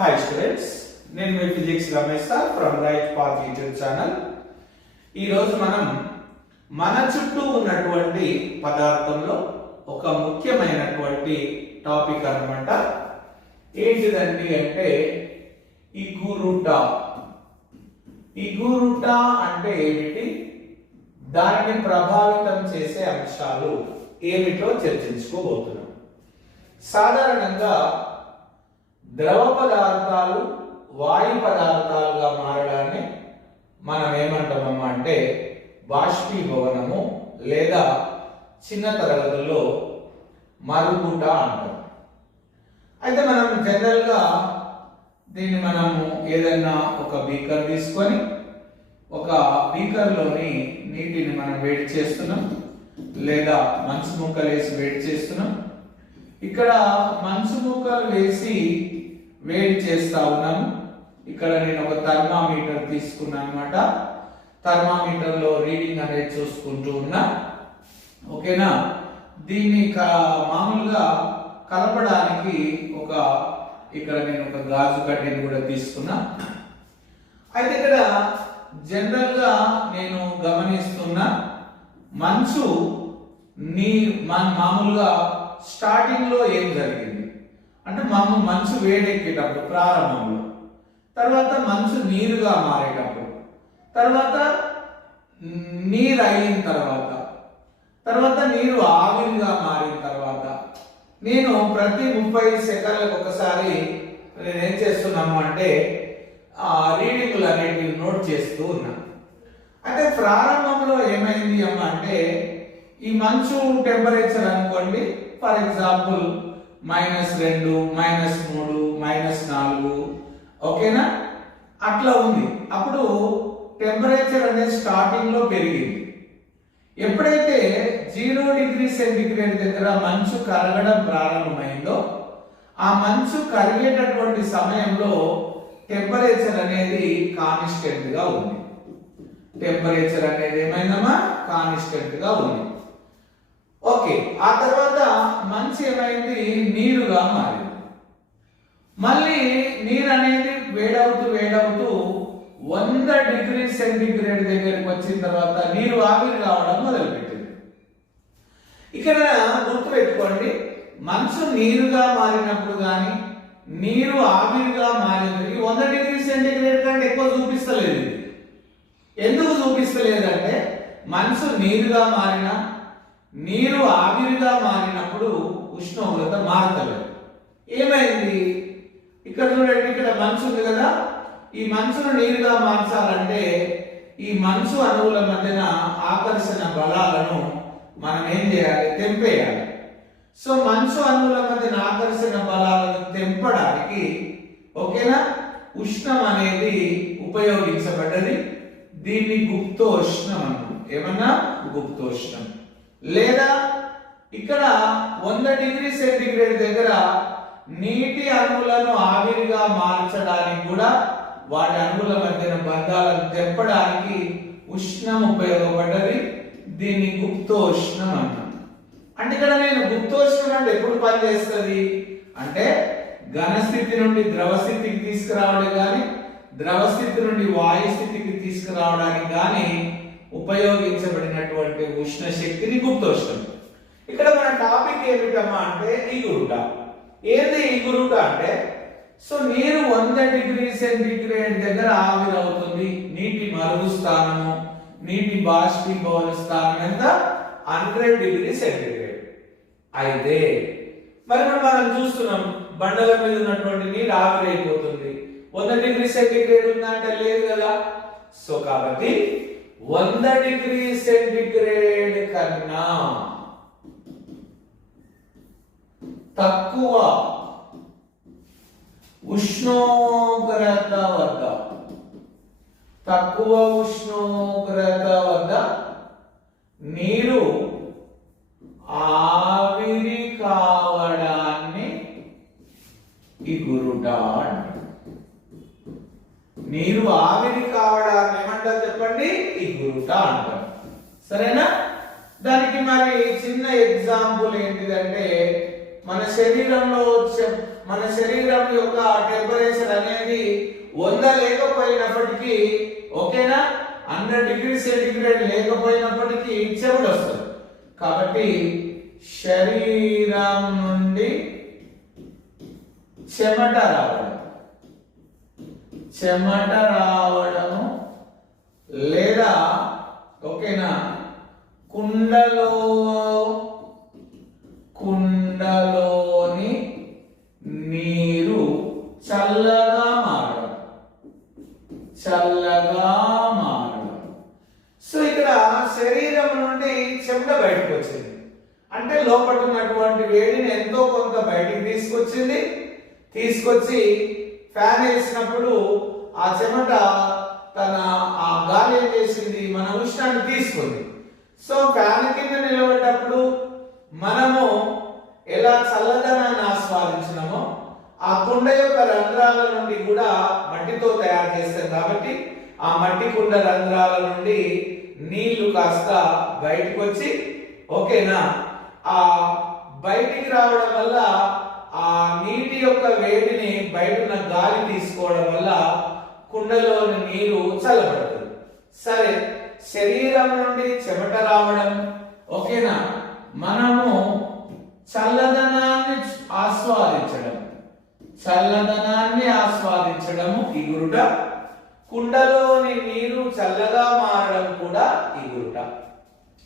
Hi students నేను మీ physics Ramesh sir from right path YouTube channel ఈరోజు మనం మన చుట్టూ ఉన్నటువంటి పదార్థంలో ఒక ముఖ్యమైనటువంటి టాపిక్ అనమాట ఏంటిదండి అంటే ఇగురుటా ఇగురుటా అంటే ఏమిటి? దానిని ప్రభావితం చేసే అంశాలు ఏమిటో చర్చించుకోబోతున్నాం. సాధారణంగా ద్రవ పదార్థాలు వాయు పదార్థాలుగా మారడాన్ని మనం ఏమంటామమ్మా అంటే బాష్పీభవనము లేదా చిన్న తరగతుల్లో మరుగుట అంటాం. అయితే మనం జనరల్గా దీన్ని మనము ఏదైనా ఒక బీకర్ తీసుకొని ఒక బీకర్లోని నీటిని మనం వేడి చేస్తున్నాం లేదా మంచు ముక్కలు వేసి వేడి చేస్తున్నాం. ఇక్కడ మంచు ముక్కలు వేసి వేడి చేస్తా ఉన్నాను. ఇక్కడ నేను ఒక థర్మామీటర్ తీసుకున్నాను అనమాట థర్మామీటర్లో రీడింగ్ అనేది చూసుకుంటూ ఉన్నా. ఓకేనా? దీన్ని మామూలుగా కలపడానికి ఒక ఇక్కడ నేను ఒక గాజు కడ్డీని కూడా తీసుకున్నా. అయితే ఇక్కడ జనరల్గా నేను గమనిస్తున్న మంచు నీ మన మామూలుగా స్టార్టింగ్లో ఏం జరిగింది? అంటే మామూలు మంచు వేడెక్కేటప్పుడు ప్రారంభంలో. తర్వాత మంచు నీరుగా మారేటప్పుడు. తర్వాత నీరు అయిన తర్వాత. తర్వాత నీరు ఆవిరిగా మారిన తర్వాత. నేను ప్రతి ముప్పై సెకండ్లకు ఒకసారి నేను ఏం చేస్తున్నాము అంటే ఆ రీడింగ్లు అనేటివి నోట్ చేస్తూ ఉన్నాను అయితే ప్రారంభంలో ఏమైంది అమ్మ అంటే ఈ మంచు టెంపరేచర్ అనుకోండి ఫర్ ఎగ్జాంపుల్ మైనస్ రెండు మైనస్ మూడు మైనస్ నాలుగు. ఓకేనా? అట్లా ఉంది. అప్పుడు టెంపరేచర్ అనేది స్టార్టింగ్లో పెరిగింది. ఎప్పుడైతే జీరో డిగ్రీ సెంటిగ్రేడ్ దగ్గర మంచు కరగడం ప్రారంభమైందో ఆ మంచు కరిగేటటువంటి సమయంలో టెంపరేచర్ అనేది కాన్స్టెంట్గా ఉంది. టెంపరేచర్ అనేది ఏమైందమ్మా? కాన్స్టెంట్గా ఉంది. ఓకే ఆ తర్వాత మంచి ఏమైంది? నీరుగా మారింది. మళ్ళీ నీరు అనేది వేడవుతూ వేడవుతూ వంద డిగ్రీ సెంటిగ్రేడ్ దగ్గరికి వచ్చిన తర్వాత నీరు ఆవిరి రావడం మొదలుపెట్టింది. ఇక్కడ గుర్తుపెట్టుకోండి మనసు నీరుగా మారినప్పుడు కానీ నీరు ఆవిరిగా మారినది వంద డిగ్రీ సెంటిగ్రేడ్ కంటే ఎక్కువ చూపిస్తలేదు ఎందుకు చూపిస్తలేదంటే మనసు నీరుగా మారిన నీరు ఆవిరిగా మారినప్పుడు ఉష్ణోగ్రత మారతలేదు. ఏమైంది? ఇక్కడ చూడండి ఇక్కడ మనసు ఉంది కదా. ఈ మనసును నీరుగా మార్చాలంటే ఈ మనసు అణువుల మధ్యన ఆకర్షణ బలాలను మనం ఏం చేయాలి? తెంపేయాలి. సో మనసు అణువుల మధ్యన ఆకర్షణ బలాలను తెంపడానికి ఓకేనా? ఉష్ణం అనేది ఉపయోగించబడ్డది. దీన్ని గుప్తోష్ణం అంటాం ఏమన్నా? గుప్తోష్ణం. లేదా ఇక్కడ వంద డిగ్రీ సెంటిగ్రేడ్ దగ్గర నీటి అణువులను ఆవిరిగా మార్చడానికి కూడా వాటి అణువుల మధ్యన బంధాలను తెప్పడానికి ఉష్ణం ఉపయోగపడ్డది. దీన్ని గుప్తోష్ణం అంటాం. అంటే ఇక్కడ నేను గుప్తోష్ణం అంటే ఎప్పుడు పనిచేస్తుంది? అంటే ఘన స్థితి నుండి ద్రవ స్థితికి తీసుకురావడం కానీ ద్రవ స్థితి నుండి వాయు స్థితికి తీసుకురావడానికి కానీ ఉపయోగించబడినటువంటి ఉష్ణ శక్తిని గుప్తోష్ణం. ఇక్కడ మన టాపిక్ ఏమిటమ్మా అంటే ఈగురుట. ఏంది ఈగురుట అంటే? సో నీరు వంద డిగ్రీ సెంటిగ్రేడ్ దగ్గర ఆవిరవుతుంది నీటి మరుగు స్థానము నీటి బాష్పీభవన స్థానం ఎంత? Hundred degree centigrade. అయితే మరి ఇప్పుడు మనం చూస్తున్నాం బండల మీద ఉన్నటువంటి నీరు ఆవిరైపోతుంది. వంద డిగ్రీ సెంటిగ్రేడ్ ఉందంటే లేదు కదా? సో కాబట్టి వంద డిగ్రీ సెంటిగ్రేడ్ కన్నా తక్కువ ఉష్ణోగ్రత వద్ద తక్కువ ఉష్ణోగ్రత వద్ద నీరు ఆవిరి కావడాన్ని ఇగురుట నీరు ఆవిరి కావడాన్ని ఏమంటారు చెప్పండి? ఇగురుట అంటారు. సరేనా? దానికి మరి చిన్న ఎగ్జాంపుల్ ఏంటిదంటే మన శరీరంలో మన శరీరం యొక్క టెంపరేచర్ అనేది వంద లేకపోయినప్పటికీ ఓకేనా? హండ్రెడ్ డిగ్రీ సెంటిగ్రేడ్ లేకపోయినప్పటికీ చెమట వస్తుంది. కాబట్టి శరీరం నుండి చెమట రావడం చెమట రావడము లేదా ఓకేనా? కుండలో కుండలోని నీరు చల్లగా మారడం. చల్లగా మారడం. సో ఇక్కడ శరీరం నుండి చెమట బయటకు వచ్చింది. అంటే లోపల ఉన్నటువంటి వేడిని ఎంతో కొంత బయటికి తీసుకొచ్చింది. తీసుకొచ్చి ఫ్యాన్ వేసినప్పుడు ఆ చెమట తన ఆ గాలి ఏం చేసింది? మన ఉష్ణాన్ని తీసుకుంది. సో ఫ్యాన్ కింద నిలబడేటప్పుడు మనము ఎలా చల్లదనాన్ని ఆస్వాదించినామో ఆ కుండ యొక్క రంధ్రాల నుండి కూడా మట్టితో తయారు చేస్తాం కాబట్టి ఆ మట్టి కుండ రంధ్రాల నుండి నీళ్ళు కాస్త బయటకు వచ్చి ఓకేనా? ఆ బయటికి రావడం వల్ల ఆ నీటి యొక్క వేడిని బయటన గాలి తీసుకోవడం వల్ల కుండలోని నీరు చల్లబడుతుంది. సరే శరీరం నుండి చెమట రావడం ఓకేనా? మనము చల్లదనాన్ని ఆస్వాదించడం. చల్లదనాన్ని ఆస్వాదించడము ఇగురుట. కుండలోని నీరు చల్లగా మారడం కూడా ఇగురుట.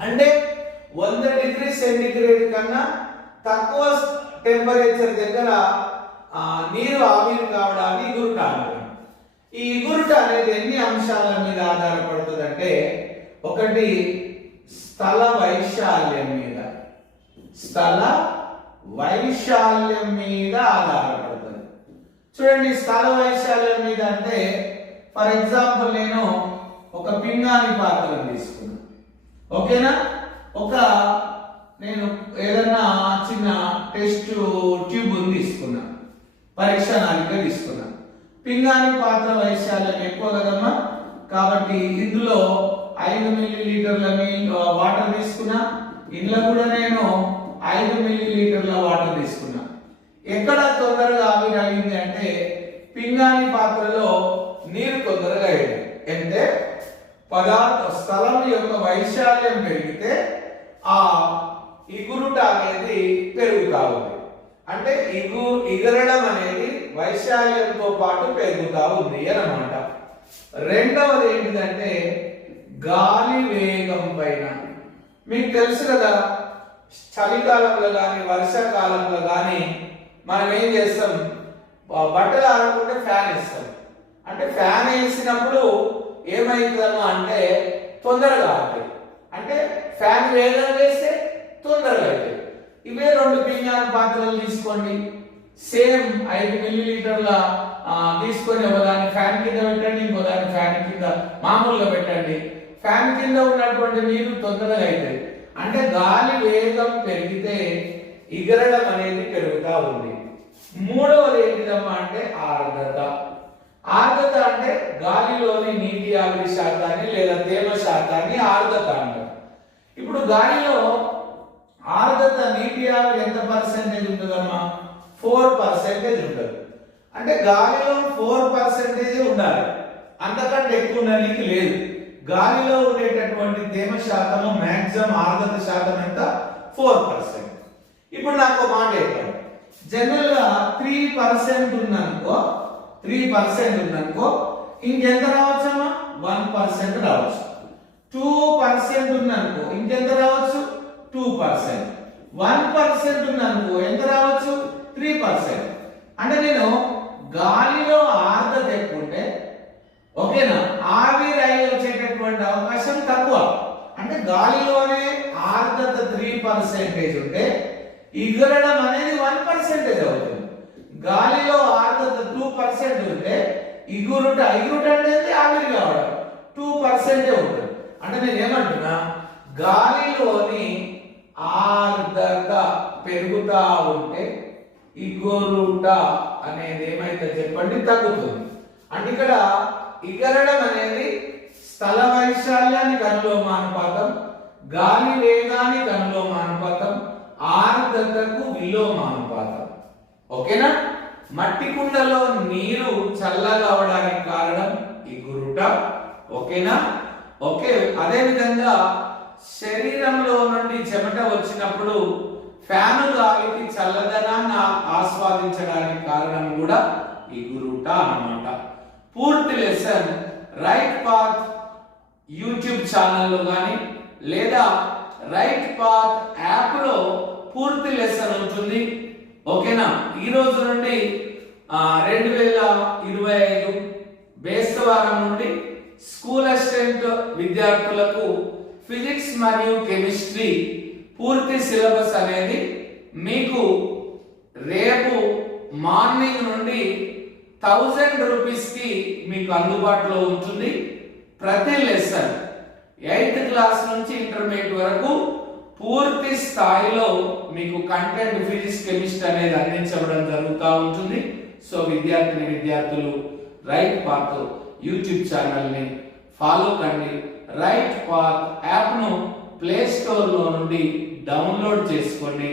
అంటే వంద డిగ్రీ సెంటిగ్రేడ్ కన్నా తక్కువ టెంపరేచర్ దగ్గర నీరు ఆవిరి కావడాన్ని ఇగురుట ఈ ఇగురుట అనేది ఎన్ని అంశాల మీద ఆధారపడుతుంది అంటే ఒకటి స్థల వైశాల్యం మీద. స్థల వైశాల్యం మీద ఆధారపడుతుంది. చూడండి స్థల వైశాల్యం మీద అంటే ఫర్ ఎగ్జాంపుల్ నేను ఒక పింగాణి పాత్రను తీసుకున్నాను. ఓకేనా? ఒక నేను ఏదన్నా చిన్న టెస్ట్ ట్యూబ్ తీసుకున్నా పరీక్ష నాలిక తీసుకున్నా. పింగాణి పాత్ర వైశాల్యం ఎక్కువ కదమ్మా. కాబట్టి ఇందులో ఐదు మిల్లీ లీటర్ల వాటర్ తీసుకున్నా. ఇందులో కూడా నేను ఐదు మిల్లీ లీటర్ల వాటర్ తీసుకున్నా. ఎక్కడ తొందరగా ఆవిరి అయింది అంటే పింగాణి పాత్రలో నీరు తొందరగా అయింది అంటే పదార్థ స్థలం యొక్క వైశాల్యం పెరిగితే ఆ ఇగురుట అనేది పెరుగుతా ఉంది అంటే ఇగు ఇగరడం అనేది వైశాల్యంతో పాటు పెరుగుతా ఉంది అనమాట. రెండవది ఏంటిదంటే గాలి వేగం పైన. మీకు తెలుసు కదా చలికాలంలో కానీ వర్షాకాలంలో కానీ మనం ఏం చేస్తాం? బట్టలు ఆడకుంటే ఫ్యాన్ వేస్తాం అంటే ఫ్యాన్ వేసినప్పుడు ఏమైందమ్మా అంటే తొందరగా ఆగుతాయి అంటే ఫ్యాన్ వేగం వేస్తే తొందరగా అవుతాయి ఇవే రెండు పింగాణ పాత్రలు తీసుకోండి. సేమ్ ఐదు మిల్లీలీటర్ల తీసుకొని ఒకదాని ఫ్యాన్ కింద పెట్టండి ఇంకోదాని ఫ్యాన్ కింద మామూలుగా పెట్టండి. ఫ్యాన్ కింద ఉన్నటువంటి నీరు తొందరగా అయితే అంటే గాలి వేగం పెరిగితే ఎగరడం అనేది పెరుగుతా ఉంది. మూడవది ఏంటిదమ్మా అంటే ఆర్ద్రత. ఆర్ద్రత అంటే గాలిలోని నీటి ఆవిరి శాతాన్ని లేదా తేమ శాతాన్ని ఆర్ద్రత అంటారు. ఇప్పుడు గాలిలో ఆర్ద్రత నీటి ఆవిరి ఎంత పర్సెంటేజ్ ఉంటుందమ్మా ఫోర్ పర్సెంటేజ్ ఉంటుంది. అంటే గాలిలో ఫోర్ పర్సెంటేజ్ ఉండాలి. అంతకంటే ఎక్కువ ఉండడానికి లేదు. గాలిలో ఉండేటటువంటి తేమ శాతము మ్యాక్సిమం ఆర్ద్రత శాతం ఎంత? ఫోర్ పర్సెంట్ ఇప్పుడు నాకు మాట చెప్పాను జనరల్గా త్రీ పర్సెంట్ ఉందనుకో త్రీ పర్సెంట్ ఉందనుకో ఇంకెంత రావచ్చమ్మా వన్ పర్సెంట్ రావచ్చు. టూ పర్సెంట్ ఉందనుకో ఇంకెంత రావచ్చు? టూ పర్సెంట్ వన్ పర్సెంట్ ఉందనుకో ఎంత రావచ్చు? త్రీ పర్సెంట్ అంటే నేను గాలిలో ఆర్ద్రత ఎక్కువ ఉంటే ఓకేనా ఆవిరి వచ్చేటటువంటి అవకాశం తక్కువ. అంటే గాలిలోనే ఆర్ద్రత త్రీ పర్సెంటేజ్ ఉంటే ఎగరడం అనేది వన్ పర్సెంటేజ్ అవుతుంది. గాలిలో ఆర్ద్రత టూ పర్సెంట్ ఉంటే ఇగురుట ఇగురుట అనేది ఆవిరి కావడం. టూ పర్సెంటే ఉంటుంది. అంటే నేను ఏమంటున్నా? గాలిలోని ఆర్ద్రత పెరుగుతా ఉంటే ఇగోరుట అనేది ఏమైతే చెప్పండి తగ్గుతుంది. అంటే ఇక్కడ ఇగరడం అనేది స్థల వైశాల్యానికి అనులోమానుపాతం గాలి వేగానికి అనులోమానుపాతం ఆర్ద్రతకు విలోమానుపాతం. ఓకేనా? మట్టి కుండలో నీరు చల్లగా అవడానికి కారణం ఇగురుట ఓకేనా? ఓకే అదే విధంగా శరీర నుండి చెమట వచ్చినప్పుడు ఫ్యాను గాలికి చల్లదనాన్ని ఆస్వాదించడానికి కారణం కూడా ఈ గురుట అన్నమాట. పూర్తి లెసన్ రైట్ పాత్ యూట్యూబ్ ఛానల్లో కానీ లేదా రైట్ పాత్ యాప్లో పూర్తి లెసన్ ఉంటుంది. ఓకేనా? ఈ రోజు నుండి రెండు వేల ఇరవై ఐదు బేస్తవారం నుండి స్కూల్ అసిస్టెంట్ విద్యార్థులకు ఫిజిక్స్ మరియు కెమిస్ట్రీ పూర్తి సిలబస్ అనేది మీకు రేపు మార్నింగ్ నుండి థౌజండ్ రూపీస్కి మీకు అందుబాటులో ఉంటుంది. ప్రతి లెసన్ ఎయిత్ క్లాస్ నుంచి ఇంటర్మీడియట్ వరకు పూర్తి స్థాయిలో మీకు కంటెంట్ ఫిజిక్స్ కెమిస్ట్రీ అనేది అందించబడం జరుగుతూ ఉంటుంది. సో విద్యార్థిని విద్యార్థులు రైట్ పాత్ యూట్యూబ్ ఛానల్ని ఫాలో కండి. రైట్ పాత్ యాప్ను ప్లే స్టోర్లో నుండి డౌన్లోడ్ చేసుకోండి.